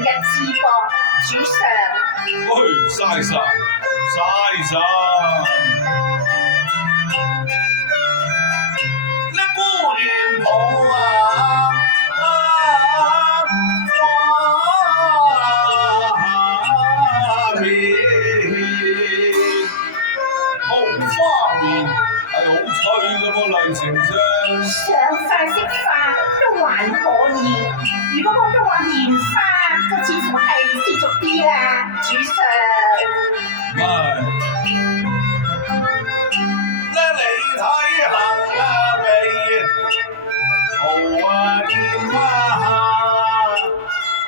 日直播，主上。喂，嘥晒，你不願抱花面係好吹㗎噃，麗晴姐。上快色花都還可以，如果講咗話蓮花，就似乎係世俗啲啦，主上。係，你睇行未？桃劍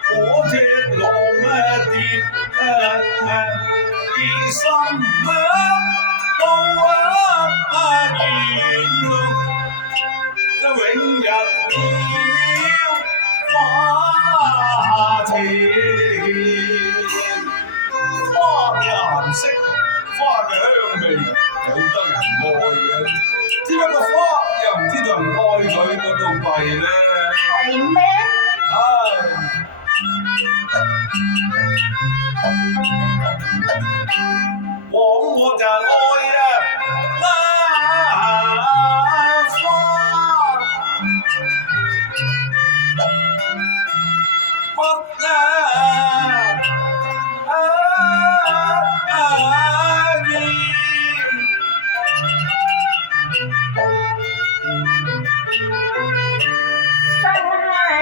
嗰隻龍跌二心到遠路，即永日了花前。花嘅顏色，花嘅香味，有得人愛嘅。只不過花又唔知道人愛佢嗰度弊咧。係咩？枉我就愛花，不花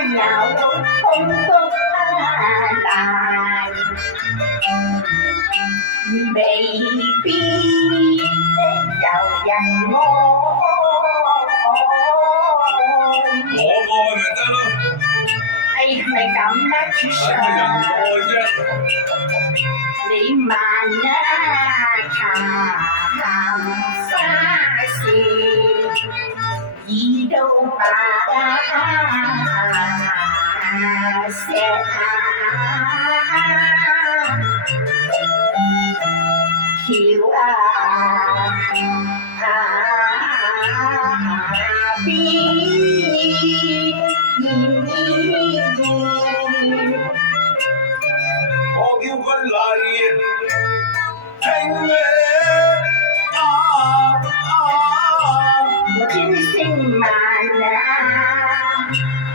有空谷難，未必有人愛。我愛咪得咯，係咪咁咧，主係咪人上？愛啫？你慢談花事，已到白石橋我叫佢嚟聽咩我天星萬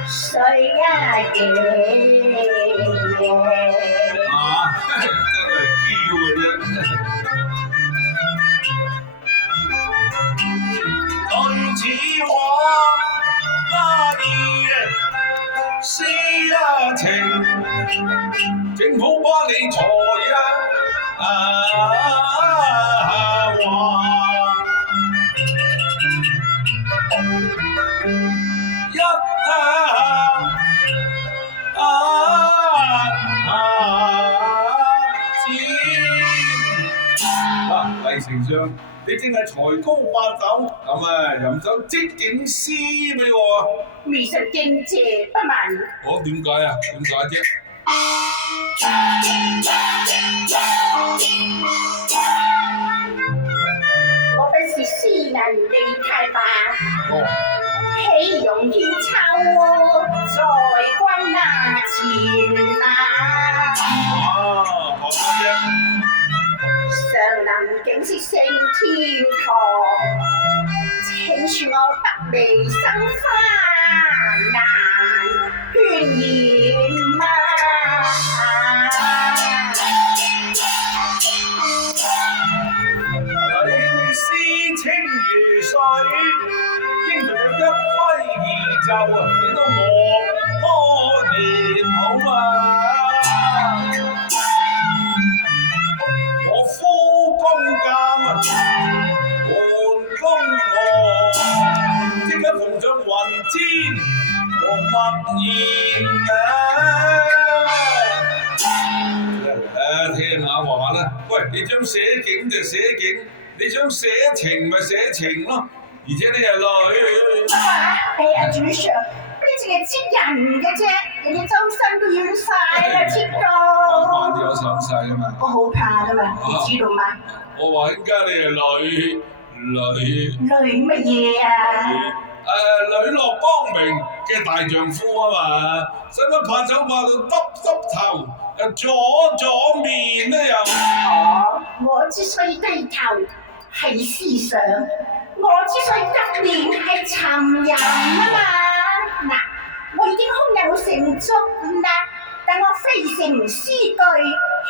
水夜。真係嬌嘅啫。對此話詩情，政府把理財話。麗丞相，你真係才高八斗，咁吟首即景詩俾我。微臣敬謝不問。我點解啊？點解啫？我本是詩人李太白，哦，喜容獻秋在君前學乜啫？上林景色升天堂，請恕我不未生花難渲染你詩清如水，應盡有一揮而就啊！你都莫拖延好嘛？我夫公監啊，換公娥，即刻逢上雲天和默然聽下話啦。喂，你想寫景就寫景，你想寫情咪寫情咯。而且你係女。係啊，主上，你淨係知人嘅啫，人哋周身都染晒啦，貼慢到。咗手勢啊嘛。我好怕噶嘛，你知道嘛？我話點解你係女？女乜嘢啊？磊落光明嘅大丈夫啊嘛，使乜怕醜怕到耷頭，左面咧又。哦，我之所以低頭係思想，我之所以急臉係尋人啊嘛。嗱，我已經胸有成竹啦，但我非成詩句獻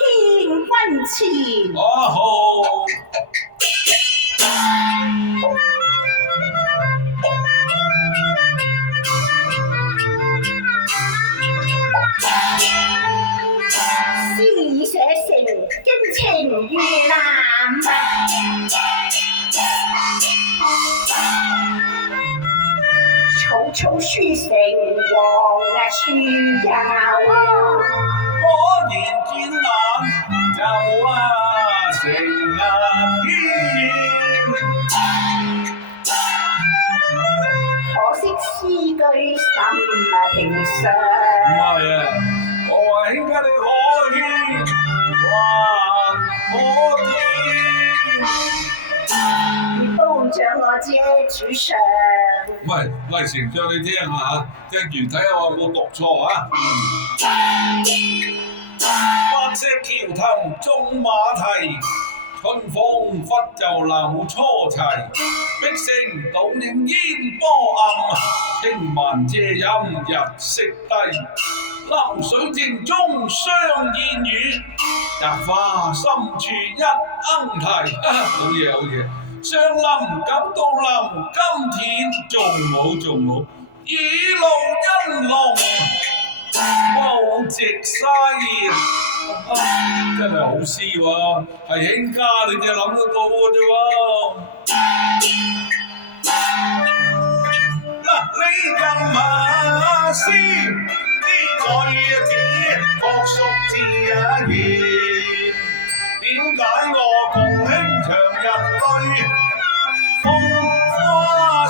君前。哦好。詩寫成真情如藍，草草書成黃樹柔。果然見眼就成可惜詩句甚平常。唔係啊，我話兄家你可勸還可點？你褒獎我啫，主上。喂，丞相你聽下嚇，聽完睇下我有冇讀錯啊？白石橋頭種馬蹄，春風拂就柳初齊。碧城倒映煙波暗，輕慢借飲日色低。臨水靜中相燕語，日花深處一鶯啼。好嘢好嘢。上林感到臨今天，仲好，雨露因龍無直西。真係好詩喎，係兄家你哋諗得到嘅啫喎。你咁下詩，呢句子確屬自然。點解我共兄長日對，風花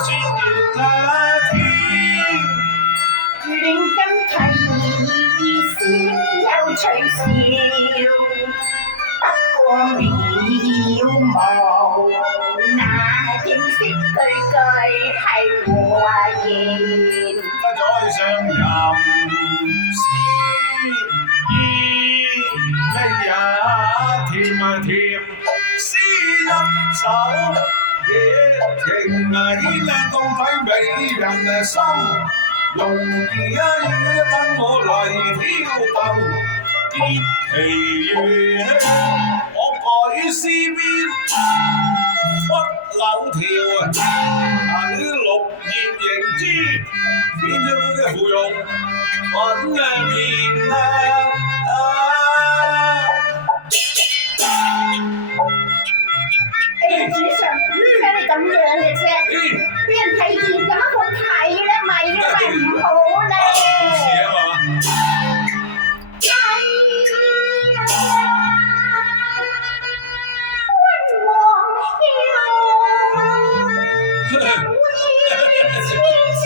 雪月那天？亂咁提詩又取笑，不過渺無，那正式句係和言。不再上吟詩意，味也甜，詩一首野情牽到底美人心。容易等我嚟挑逗，結其緣。我改詩篇屈柳條，啲綠葉凝珠，變咗嗰啲芙蓉粉面主上，點解你咁樣嘅啫？俾人睇見咁樣好睇咧，咪唔好咧。係啊嘛。溫王曉，人會痴情。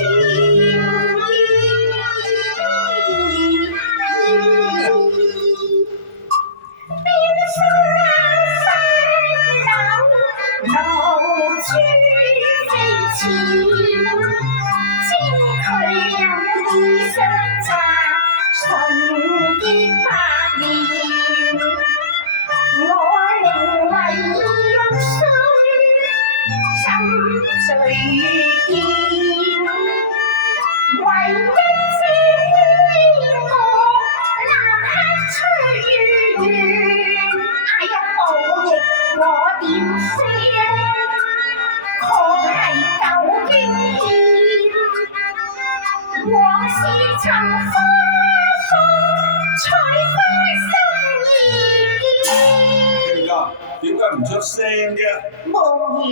點解唔出聲嘅？冇嘢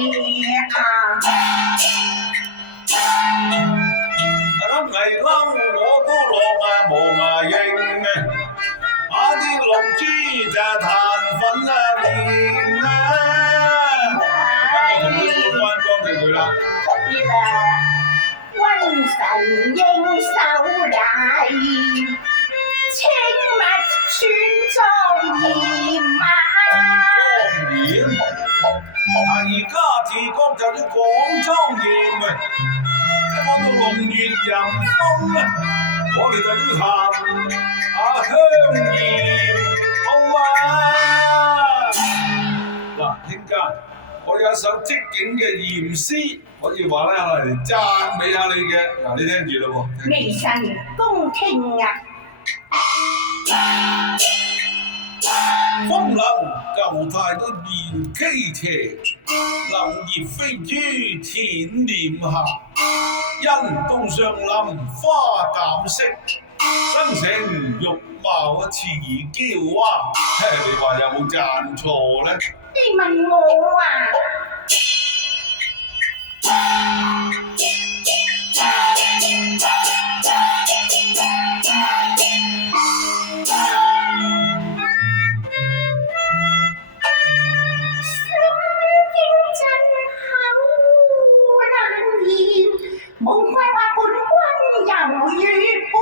啊！啱嚟嬲我都落無牙應啲龍珠就彈粉面我同佢講關光定佢啦。啲啦，瘟神應手禮，清物選莊嚴莊嚴，而家自覺就啲廣莊嚴看到龍月迎風，我哋就要行香鹽，好啊！嗱，聽家，我有一首即景嘅鹽詩，可以話咧嚟讚美下你嘅。嗱，你聽住啦喎。微臣恭聽啊！風流舊態都現溪斜，柳葉飛於田簾下。因冬上林花減色，生成玉貌似嬌娃。你話有冇讚錯咧？你問我啊？無怪話本君猶如半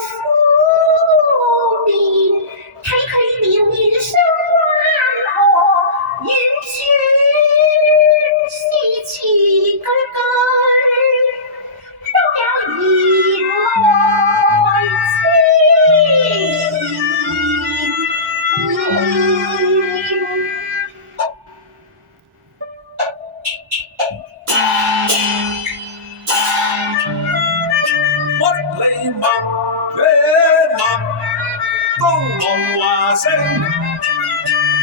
夫面，睇佢妙語相關何，完全是詞句都有言外你默野默，當龍話聲，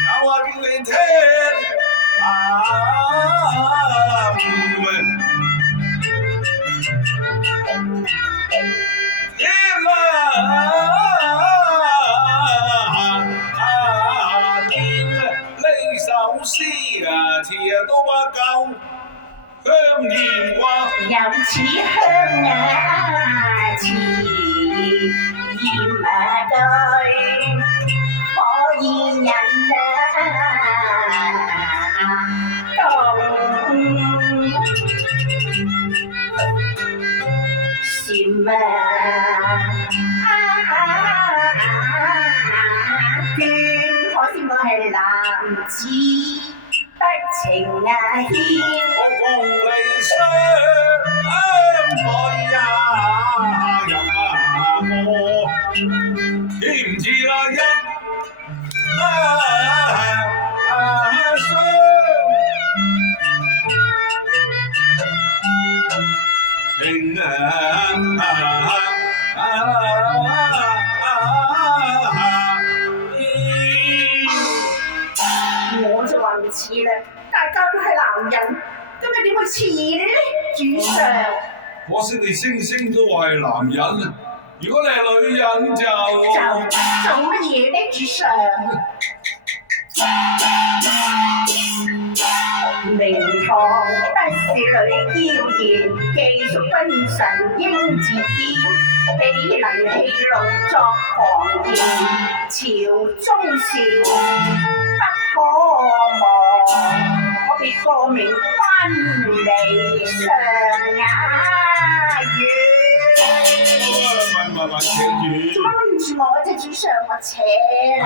有話叫你聽。天呢首詩詞都不夠，香鹽話有此香詞鹽對，可以引動禪眷，可惜我係男子，不情牽。我共你相愛呀，任我添字啦一雙，情我就話唔似啦，大家都係男人，今日點會似呢？主上，可惜你聲聲都話係男人，如果你係女人就做乜嘢呢？主上，明堂不是女嬌賢，技術君臣應自堅，豈能戲弄作狂言，朝中事不可忘。我別個名分離上雅苑。慢扯住。做乜唔住我啫？主上，我扯啦。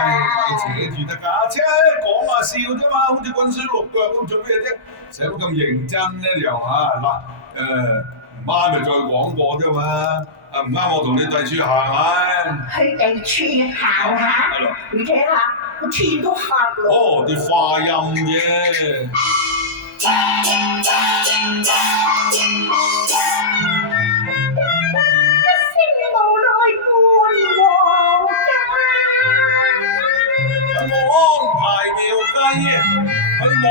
你扯住得㗎，扯講下笑啫嘛，好似滾水淥腳咁做咩啫？使乜咁認真咧？又嗱唔啱咪再講過啫嘛。唔啱我同你第處行下。去地處行下。係咯。你睇下個天都黑咯。哦，啲花音啫。去望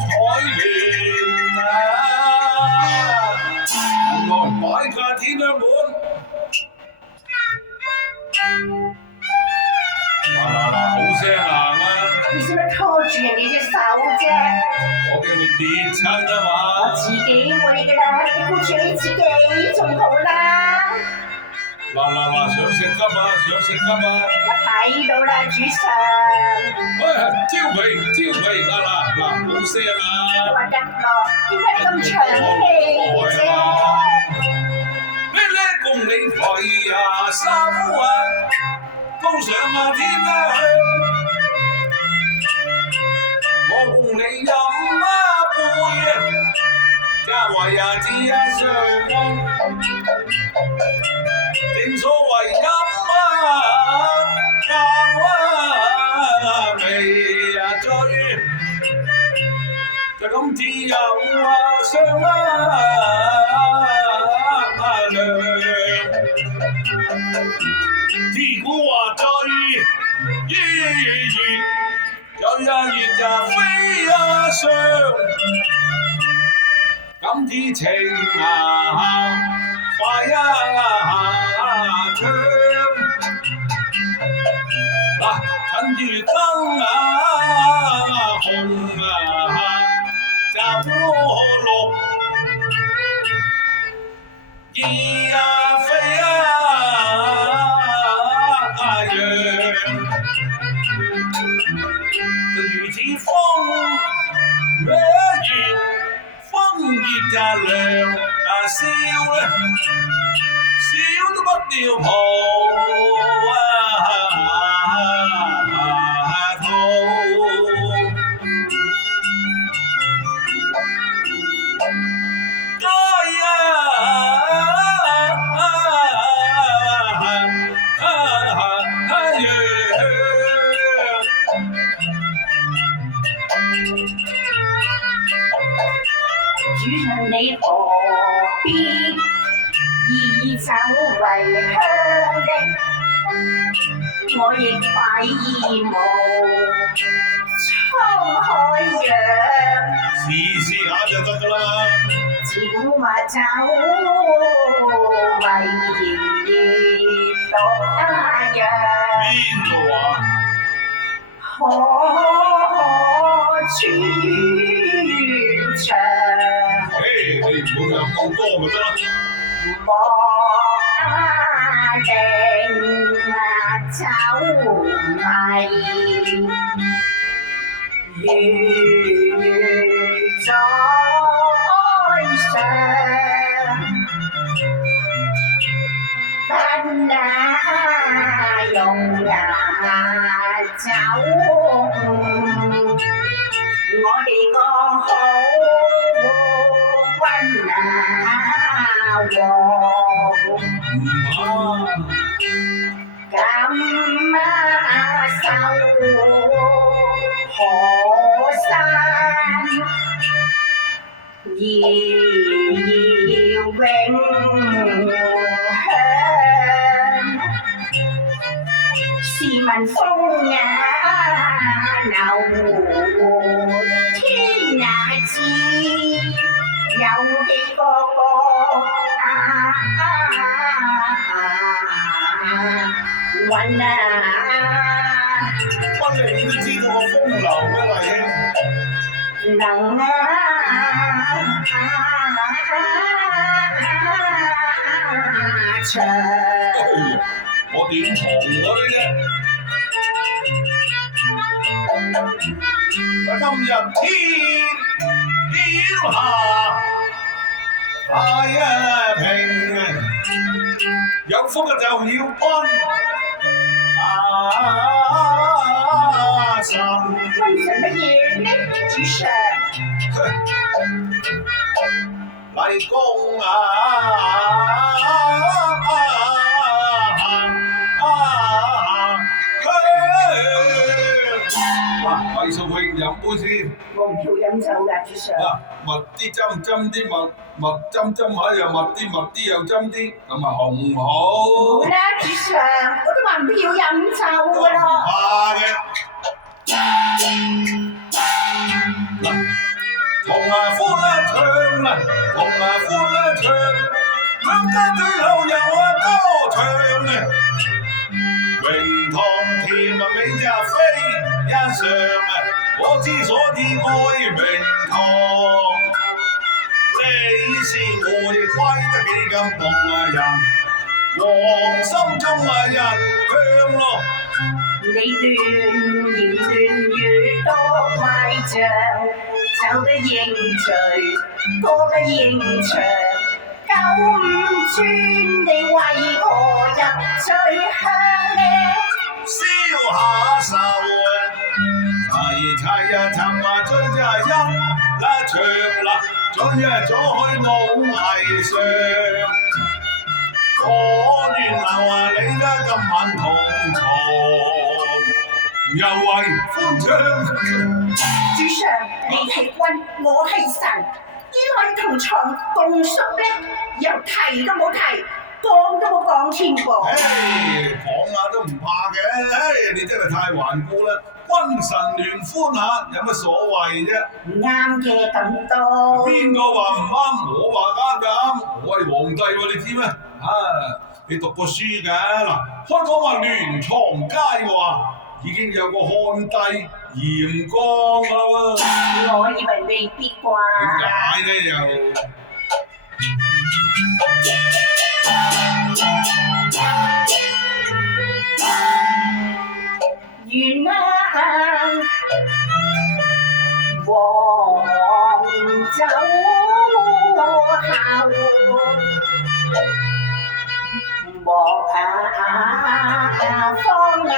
彩蓮原來擺架天香館。好聲行啦！你使乜拖住人哋隻手啫？我驚你跌親啊嘛！我自己會㗎啦，你顧住你自己仲好啦。想食急啊！我睇到啦，主上。蕉皮，好聲啊！話得咯，點解咁長氣啫？咩共你攜呀手啊，高上天啊！我共你飲杯，交為呀知呀上啊，正所謂飲未呀醉，就咁至有上量。自古話醉月，醉月就飛上，今次情快唱。嗱，趁住燈紅就綠意飛揚，就如此風月就涼笑都不掉葡主人你何必以酒為香的？我亦快意無滄海洋。試下就得㗎啦。自古話酒為獨他樣。邊個話？可傳長。你唔好飲咁多咪得啦。莫令酒迷，如在上，不那用酒，我哋個好君王，咁收河山，遙永香。試問風流天涯知，有幾個雲乜你都知道個風流咩麗兄？能長。我點同嗰啲啫？今日天下太平，有福嘅就要君臣。君臣乜嘢呢？主上。禮公魏淑榮飲杯先。我唔要飲酒㗎，主上。密啲斟啲密斟下又密啲又斟啲，咁啊紅好。好啦，主上，我都話唔要飲酒㗎咯。怕嘅。同歡一唱，兩家最後又歌唱。榮堂甜美就飛上，我之所以愛榮堂，你是我亦歸得幾咁動人，王心中日香咯。你亂言亂語多怪象，酒不應醉，歌不應唱，95村你為何入醉鄉呢？燒下手，齊呀尋醉就一場啦，再去武藝上。我願留你今晚同床，又為歡唱。主上，你係君，我係神，依可同床共宿呢？又提都冇提，講都冇講添噃。講下都唔怕嘅，你真係太頑固啦！君臣聯歡下，有乜所謂啫？唔啱嘅咁多。邊個話唔啱？我話啱㗎啱，我係皇帝喎，你知咩？你讀過書㗎嗱，開講話聯床佳話，已經有個漢帝嚴光㗎啦喎。我以為未必啩。點解咧又？原來黃酒後莫方亂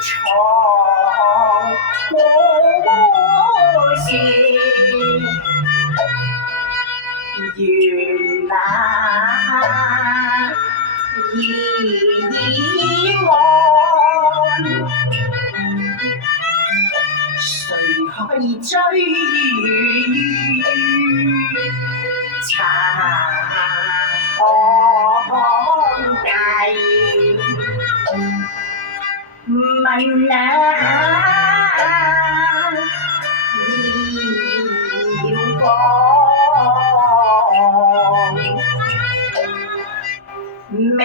床故事，原來已案，誰可以追查皇帝？問嚴光，未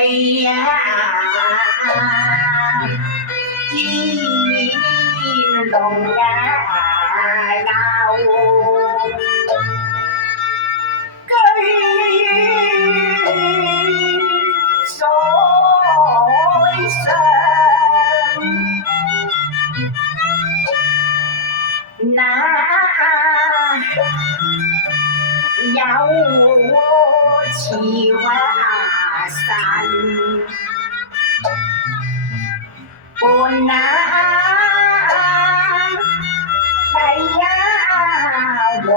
見龍鬧，居所上。那有朝臣伴王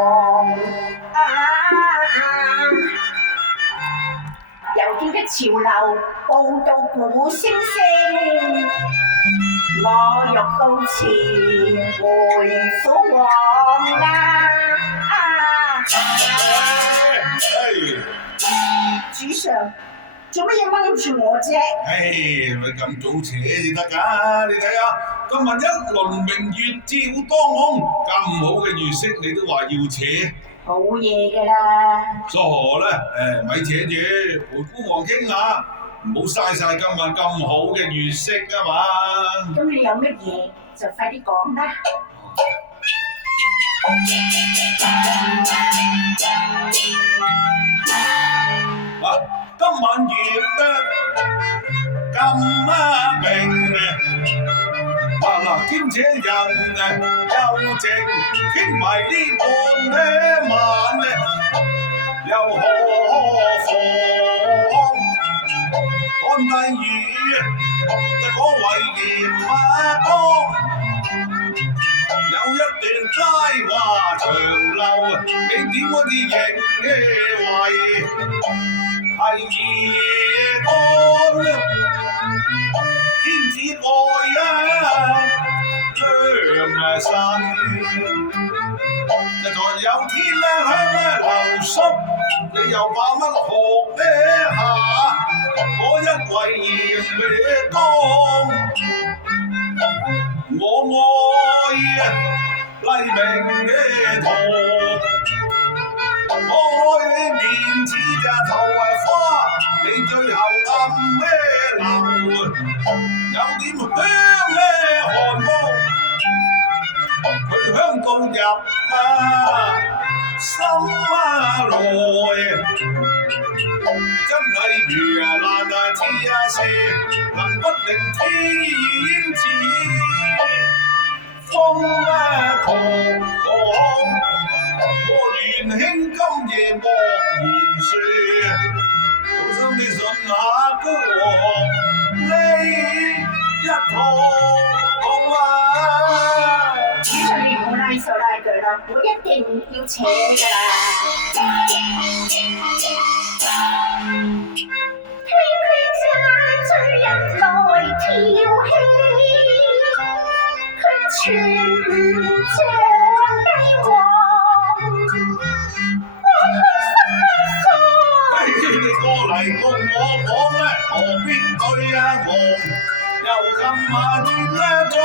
又見得潮流報到鼓聲聲，我欲告辭回府王主上，做乜嘢掹住我啫？咪咁早扯至得㗎！你睇下，今日一輪明月照當空，咁好嘅月色你都話要扯？好嘢㗎啦！傻啦！咪扯住，陪姑王傾下，唔好嘥晒今晚咁好嘅月色啊嘛！咁你有乜嘢就快啲講啦！今晚月得咁明，兼且人又靜，傾埋呢半晚，又何妨？漢帝語可謂嚴光，有一段佳話長流，你點嗰啲認為係夜干？天子愛將身，實在有天香流宿，你又怕乜學下？我一為嚴光，我愛黎明圖，我愛你面似隻頭花，你最後暗流，有點香寒光，佢香到入心內，真係如難似蛇，能不令天子風狂？我願卿今夜莫言說，想你信下孤王呢一套好啊！主上你唔好拉手拉腳啦，我一定要扯㗎啦。聽佢家追入來調戲，佢全唔像帝王，你過嚟同我講咧，何必對阿王又咁馬亂一種？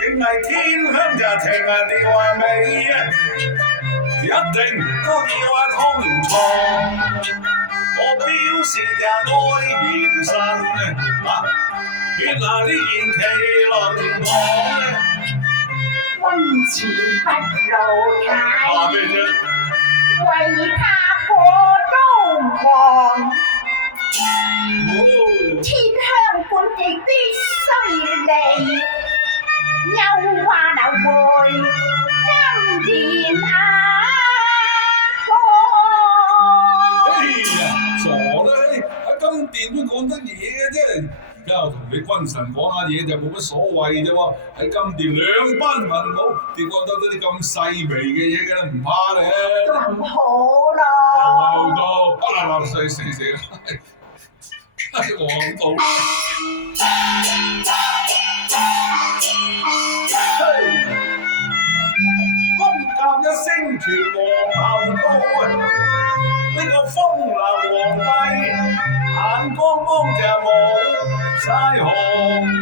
淨係天香就停掉尾啊！一定都要通床。我表示就愛元神啊！原來啲言其輪講君前不露體，咩啫？為他過東王。天香本地必須嚟，又話留回金殿啊哎呀，傻啦！喺金殿都講得嘢嘅啫。而家我同你君臣講下嘢就冇乜所謂啫喎。喺金殿兩班文武，點講得啲咁細微嘅嘢嘅咧？唔怕咧。咁好咯。好多嗱死黃道。公鑑一聲傳皇后到啊！呢個風流皇帝眼光光就冇晒紅。